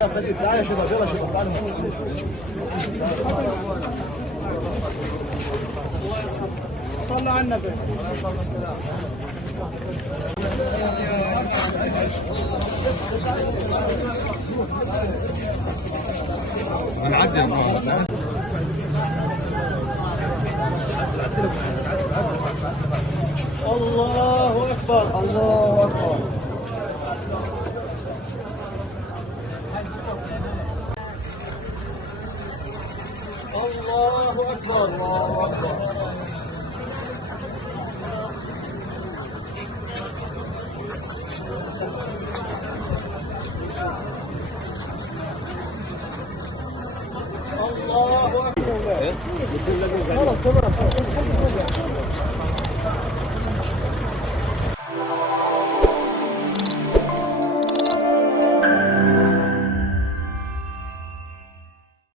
تعالى يا شباب، يلا شباب تعالوا. صلى على النبي. هنعدي المرة. الله أكبر الله أكبر. الله أكبر الله أكبر. الله أكبر. خلاص